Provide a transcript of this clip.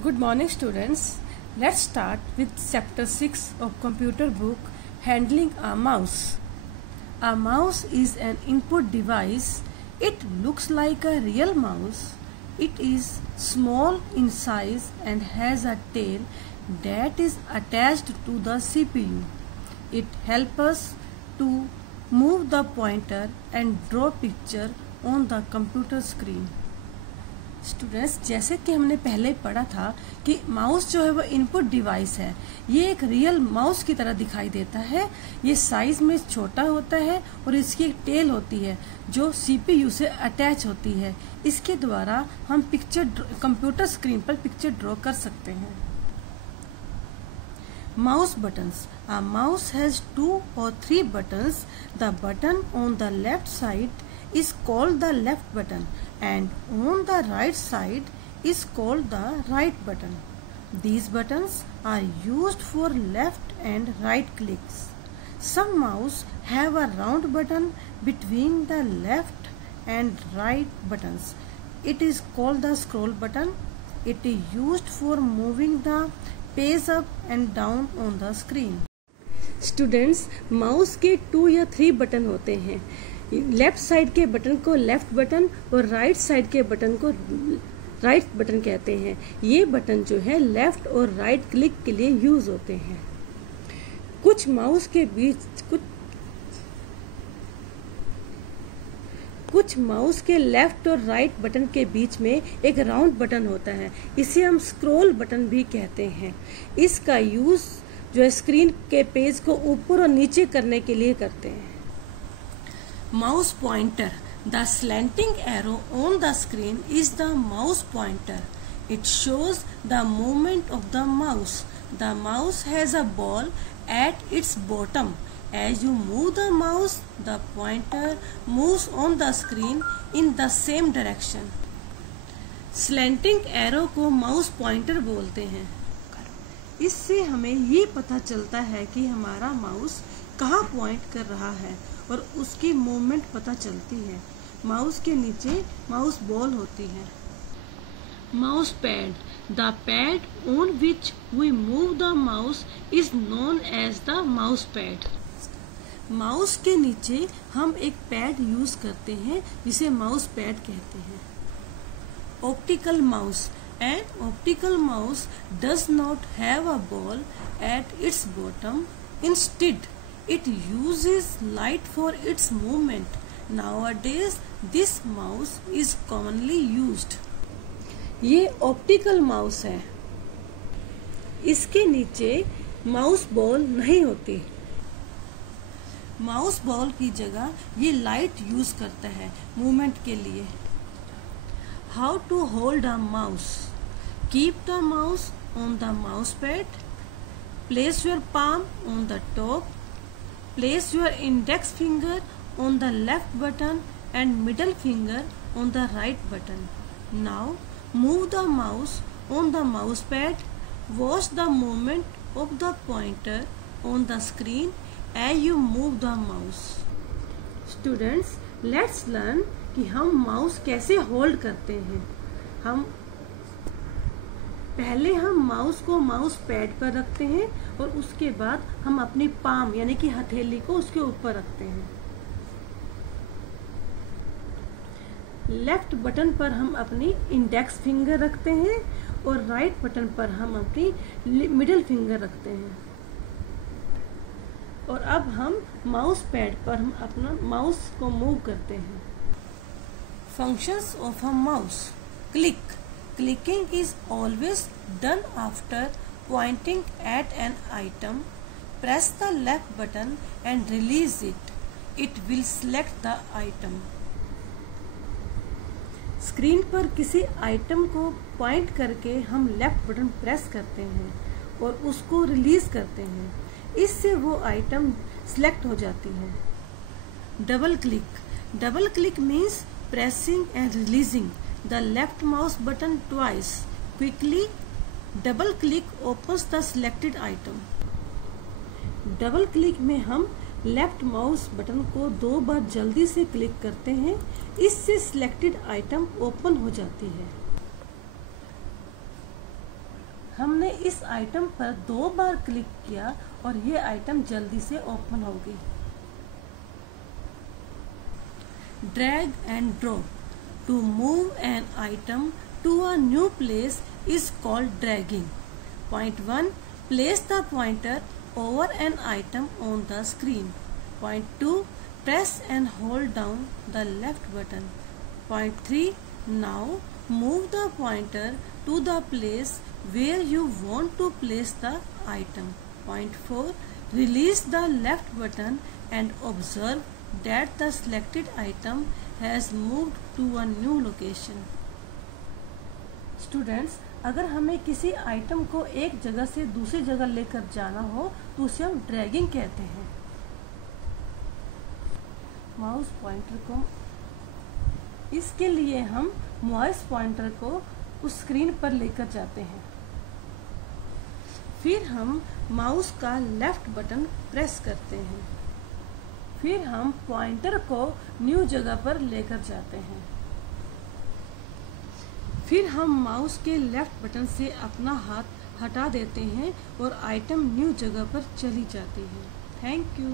Good morning, students. Let's start with chapter 6 of computer book, Handling a Mouse. A mouse is an input device. It looks like a real mouse. It is small in size and has a tail that is attached to the CPU. It helps us to move the pointer and draw picture on the computer screen. Students, जैसे कि हमने पहले पढ़ा था कि mouse जो है वो इनपुट डिवाइस है। ये एक रियल माउस की तरह दिखाई देता है। ये साइज में छोटा होता है और इसकी एक टेल होती है जो सीपीयू से अटैच होती है। इसके द्वारा हम कंप्यूटर स्क्रीन पर पिक्चर ड्रॉ कर सकते हैं। Mouse buttons. A mouse has 2 or 3 buttons. The button on the left side is called the left button and on the right side is called the right button. These buttons are used for left and right clicks. Some mouse have a round button between the left and right buttons. It is called the scroll button. It is used for moving the page up and down on the screen. Students, mouse के 2 या 3 button होते हैं। Left side के button को left button और right side के button को right button कहते हैं। ये बटन जो है लेफ्ट और राइट क्लिक के लिए यूज होते हैं। कुछ माउस के लेफ्ट और राइट बटन के बीच में एक राउंड बटन होता है। इसे हम स्क्रॉल बटन भी कहते हैं। इसका यूज जो है स्क्रीन के पेज को ऊपर और नीचे करने के लिए करते हैं। Mouse pointer. The slanting arrow on the screen is the mouse pointer. It shows the movement of the mouse. The mouse has a ball at its bottom. As you move the mouse, the pointer moves on the screen in the same direction. Slanting arrow को mouse pointer बोलते हैं। इससे हमें ये पता चलता है कि हमारा माउस कहाँ पॉइंट कर रहा है और उसकी मूवमेंट पता चलती है। माउस के नीचे माउस बॉल होती है। Mouse pad. The pad on which we move the mouse is known as the mouse pad. Mouse के नीचे हम एक पैड यूज करते हैं जिसे माउस पैड कहते हैं। Optical mouse. An optical mouse does not have a ball at its bottom. Instead it uses light for its movement. Nowadays this mouse is commonly used. ये ऑप्टिकल माउस है। इसके नीचे mouse ball नहीं होती। Mouse ball की जगह ये light use करता है मूवमेंट के लिए। How to hold a mouse. Keep the mouse on the mouse pad. Place your palm on the top. Place your index finger on the left button and middle finger on the right button. Now move the mouse on the mouse pad. Watch the movement of the pointer on the screen as you move the mouse. Students, let's learn कि हम mouse कैसे hold करते हैं। हम mouse को mouse pad पर रखते हैं और उसके बाद हम अपनी पाम यानी कि हथेली को उसके ऊपर रखते हैं। लेफ्ट बटन पर हम अपनी इंडेक्स फिंगर रखते हैं और राइट बटन पर हम अपनी मिडिल फिंगर रखते हैं। और अब हम माउस पैड पर हम अपना माउस को मूव करते हैं। Functions of a mouse. Click. Clicking is always done after Poynting eight an item. Press the left button and release it. It will select the item. Screen पर किसी item को point करके हम left button press करते हैं और उसको release करते हैं। इससे वो आइटम सिलेक्ट हो जाती है। Double click. Double click means pressing and releasing the left mouse button twice quickly. Double click opens the selected item. Double click में हम लेफ्ट माउस बटन को 2 बार जल्दी से क्लिक करते हैं। इससे सिलेक्टेड आइटम ओपन हो जाती है। हमने इस आइटम पर 2 बार क्लिक किया और ये आइटम जल्दी से ओपन हो गई। Drag and drop to move an item to a new place is called dragging. Point 1. Place the pointer over an item on the screen. Point 2. Press and hold down the left button. Point 3. Now move the pointer to the place where you want to place the item. Point 4. Release the left button and observe that the selected item has moved to a new location. Students, अगर हमें किसी item को एक जगह से दूसरी जगह लेकर जाना हो तो उसे हम ड्रैगिंग कहते हैं। माउस पॉइंटर को, इसके लिए हम माउस पॉइंटर को उस स्क्रीन पर लेकर जाते हैं। फिर हम माउस का लेफ्ट बटन प्रेस करते हैं। फिर हम पॉइंटर को न्यू जगह पर लेकर जाते हैं। फिर हम माउस के लेफ्ट बटन से अपना हाथ हटा देते हैं और आइटम न्यू जगह पर चली जाती है। Thank you.